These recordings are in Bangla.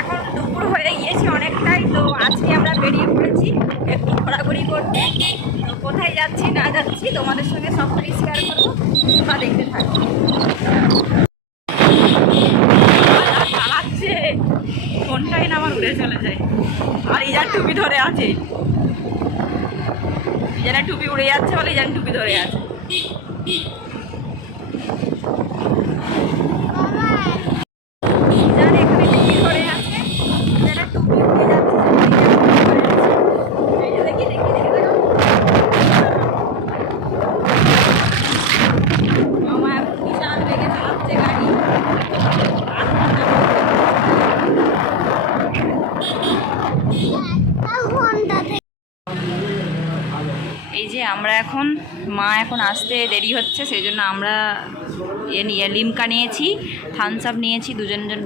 এখন দুপুর হয়ে গিয়েছে অনেকটাই, তো আজকে আমরা বেরিয়ে পড়েছি একটু ঘোরাঘুরি করতে। তো কোথায় যাচ্ছি না যাচ্ছি তোমাদের সঙ্গে সবটাই শেয়ার করবো, তোমরা দেখতে থাকো। চালাচ্ছে ফোনটাই না আমার উড়ে চলে যায়, আর ইজান টুপি ধরে আছে, ইজানের টুপি উড়ে যাচ্ছে বলে ইজান টুপি ধরে আছে। এই যে আমরা এখন এখন আসতে দেরি হচ্ছে, সেই জন্য আমরা লিমকা নিয়েছি, থামস আপ নিয়েছি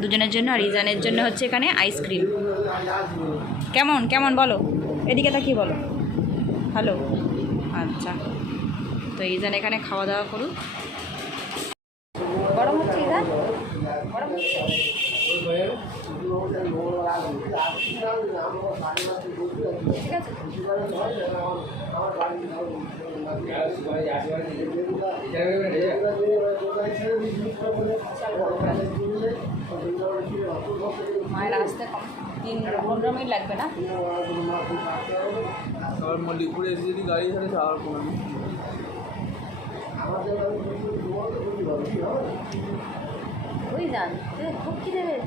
দুজনের জন্য, আর ইজানের জন্য হচ্ছে এখানে আইসক্রিম। কেমন কেমন বলো, এদিকে তাকিয়ে বলো হ্যালো। আচ্ছা, তো ইজান এখানে খাওয়া দাওয়া করুক। গরম হচ্ছে ইজান, গরম হচ্ছে। ঠিক আছে, মায়ের আসতে 3-15 মিনিট লাগবে না? মল্লিকপুরে এসে যদি গাড়ি ধরে যাওয়ার কোনো ওই যান খুব খিদে পেয়েছে,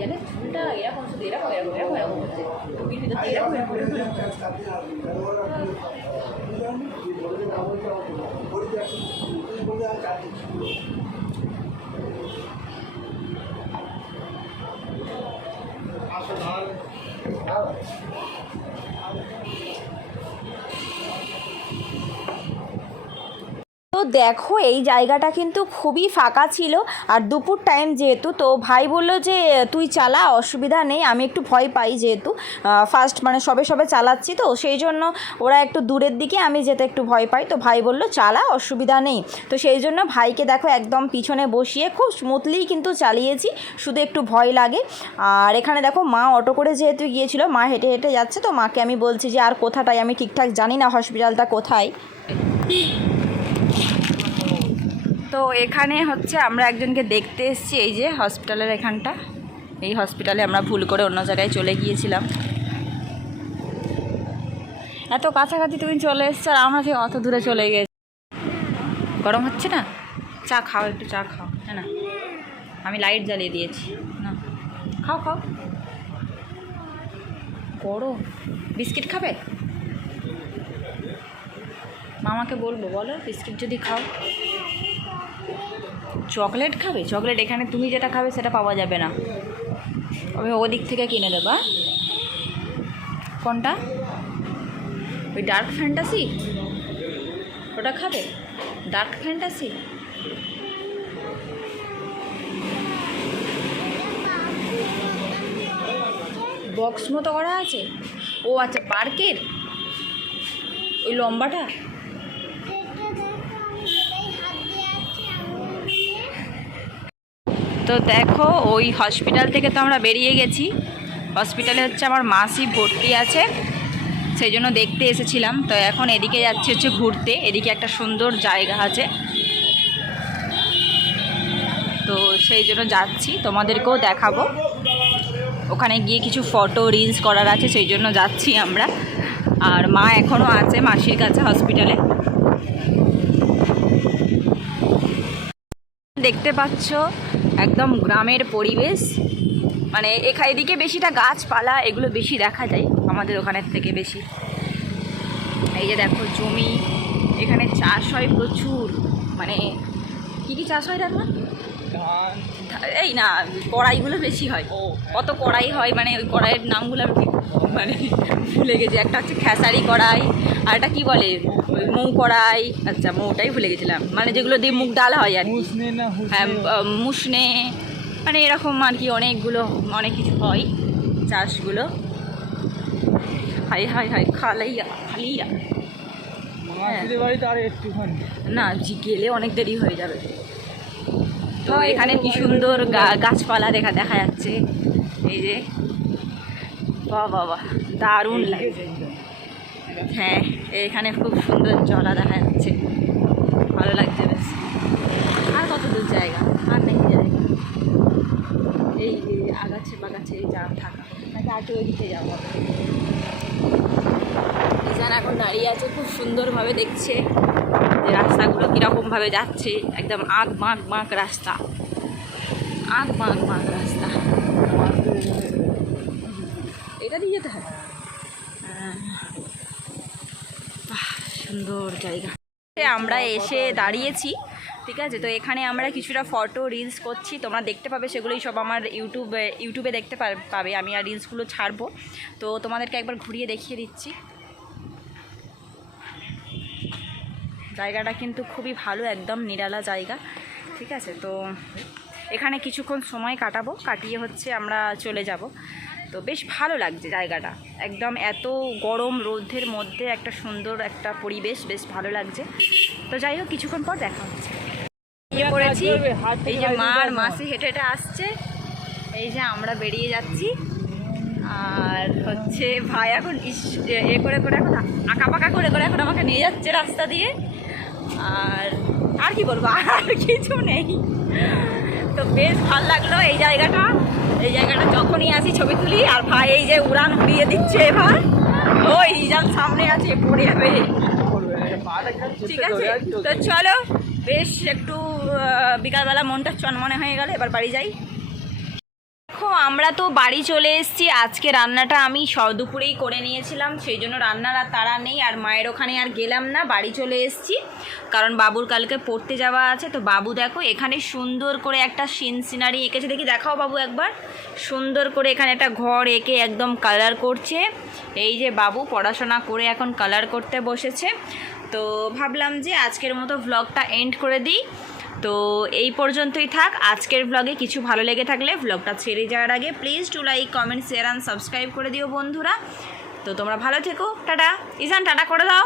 জানে চুলটা এরকম শুধু এরকম এরকম এরকম এরকম হচ্ছে, টুপির ভিতর দিয়ে এরকম এরকম তো দেখো এই জায়গাটা কিন্তু খুবই ফাঁকা ছিল, আর দুপুর টাইম যেহেতু, তো ভাই বললো যে তুই চালা, অসুবিধা নেই। আমি একটু ভয় পাই যেহেতু ফার্স্ট মানে সবে সবে চালাচ্ছি, তো সেই জন্য ওরা একটু দূরের দিকে, আমি যেতে একটু ভয় পাই। তো ভাই বললো চালা, অসুবিধা নেই। তো সেই জন্য ভাইকে দেখো একদম পিছনে বসিয়ে খুব স্মুথলি কিন্তু চালিয়েছি, শুধু একটু ভয় লাগে। আর এখানে দেখো মা অটো করে যেহেতু গিয়েছিল, মা হেঁটে হেঁটে যাচ্ছে, তো মাকে আমি বলছি যে আর কোথাটাই আমি ঠিকঠাক জানি না হসপিটালটা কোথায়। তো এখানে হচ্ছে আমরা একজনকে দেখতে এসেছি, এই যে হসপিটালের এখানটা, এই হসপিটালে আমরা ভুল করে অন্য জায়গায় চলে গিয়েছিলাম। এত কাছাকাছি তুমি চলে এসছো, আর আমরা ঠিক অত দূরে চলে গেছি। গরম হচ্ছে না? চা খাও, একটু চা খাও। হ্যাঁ না, আমি লাইট জ্বালিয়ে দিয়েছি না, খাও খাও। গরম, বিস্কিট খাবে? মামাকে বলবো, বলো বিস্কিট যদি খাও। চকলেট খাবে? চকলেট এখানে তুমি যেটা খাবে সেটা পাওয়া যাবে না, আমি ওদিক থেকে কিনে দেবা। কোনটা? ওই ডার্ক ফ্যান্টাসি, ওটা খাবে? ডার্ক ফ্যান্টাসি বক্স মতো করা আছে। ও আচ্ছা, পার্কের ওই লম্বাটা। তো দেখো ওই হসপিটাল থেকে তো আমরা বেরিয়ে গেছি, হসপিটালে হচ্ছে আমার মাসি ভর্তি আছে, সেই জন্য দেখতে এসেছিলাম। তো এখন এদিকে যাচ্ছি হচ্ছে ঘুরতে, এদিকে একটা সুন্দর জায়গা আছে, তো সেই জন্য যাচ্ছি, তোমাদেরকেও দেখাবো। ওখানে গিয়ে কিছু ফটো রিলস করার আছে, সেই জন্য যাচ্ছি আমরা। আর মা এখনও আছে মাসির কাছে হসপিটালে। দেখতে পাচ্ছ একদম গ্রামের পরিবেশ, মানে এদিকে বেশিটা গাছপালা এগুলো বেশি দেখা যায় আমাদের ওখানের থেকে বেশি। এই যে দেখো জমি, এখানে চাষ হয় প্রচুর, মানে কী কী চাষ হয় রান্না? এই না, কড়াইগুলো বেশি হয়। কত কড়াই হয়, মানে ওই কড়াইয়ের নামগুলো আমি মানে ভুলে গেছি। একটা হচ্ছে খেসারি কড়াই, আর একটা কী বলে ওই মৌ কড়াই, আচ্ছা মৌটাই ভুলে গেছিলাম, মানে যেগুলো দিয়ে মুগ ডাল হয় আর কি। হ্যাঁ, মুসনে, মানে এরকম আর কি অনেকগুলো অনেক কিছু হয় চাষগুলো। হাই হাই হাই খালাইয়া খালিয়া না, গেলে অনেক দেরি হয়ে যাবে। তো এখানে কি সুন্দর গাছপালা দেখা যাচ্ছে। এই যে বাহ বাহ বাহ, দারুণ লাগছে। হ্যাঁ, এখানে খুব সুন্দর জলা দেখা যাচ্ছে, ভালো লাগছে বেশ। আর কত দূর জায়গা, আর নেই জায়গা। এই আগাছে বাগাছে যা থাকা, নাকি আগে ওই দিকে যাবো। ইজান এখন দাঁড়িয়ে আছে, খুব সুন্দরভাবে দেখছে যে রাস্তাগুলো কীরকমভাবে যাচ্ছে। একদম আঁক বাঁক রাস্তা, আঁক বাঁক রাস্তা। এটা দিয়ে যেতে হবে। সুন্দর জায়গা। আমরা এসে দাঁড়িয়েছি, ঠিক আছে। তো এখানে আমরা কিছুটা ফটো রিলস করছি, তোমরা দেখতে পাবে সেগুলোই সব আমার ইউটিউবে দেখতে পাবে। আমি আর রিলসগুলো ছাড়বো, তো তোমাদেরকে একবার ঘুরিয়ে দেখিয়ে দিচ্ছি। জায়গাটা কিন্তু খুবই ভালো, একদম নিরালা জায়গা, ঠিক আছে। তো এখানে কিছুক্ষণ সময় কাটিয়ে হচ্ছে আমরা চলে যাব। তো বেশ ভালো লাগছে জায়গাটা, একদম এত গরম রোদের মধ্যে একটা সুন্দর একটা পরিবেশ, বেশ ভালো লাগছে। তো যাই হোক, কিছুক্ষণ পর দেখা হচ্ছে। করেছি, এই যে মাসি হেঁটে হেঁটে আসছে, এই যে আমরা বেরিয়ে যাচ্ছি। আর হচ্ছে ভাই এখন করে এখন আঁকা করে এখন আমাকে নিয়ে যাচ্ছে রাস্তা দিয়ে। আর কি বলবো, আর কিছু নেই। তো বেশ ভালো লাগলো এই জায়গাটা যখনই আসি ছবি তুলি। আর ভাই এই যে উড়ান উড়িয়ে দিচ্ছে, এবার ওই ইজান সামনে আছে, পড়ে যাবে। ঠিক আছে, তো চলো, বেশ একটু বিকালবেলা মনটা চনমনে হয়ে গেল, এবার বাড়ি যাই। দেখো, আমরা তো বাড়ি চলে এসেছি। আজকে রান্নাটা আমি দুপুরেই করে নিয়েছিলাম, সেই জন্য রান্নার আর তাড়া নেই। আর মায়ের ওখানে আর গেলাম না, বাড়ি চলে এসেছি, কারণ বাবুর কালকে পড়তে যাওয়া আছে। তো বাবু দেখো এখানে সুন্দর করে একটা সিনারি এঁকেছে, দেখাও বাবু একবার। সুন্দর করে এখানে একটা ঘর এঁকে একদম কালার করছে। এই যে বাবু পড়াশোনা করে এখন কালার করতে বসেছে। তো ভাবলাম যে আজকের মতো ভ্লগটা এন্ড করে দিই। তো এই পর্যন্তই থাক আজকের ব্লগে। কিছু ভালো লেগে থাকলে ব্লগটা ছেড়ে যাওয়ার আগে please to like, comment, share and subscribe করে দিও বন্ধুরা। তো তোমরা ভালো থেকো, টাটা। ইজান টাটা করে দাও।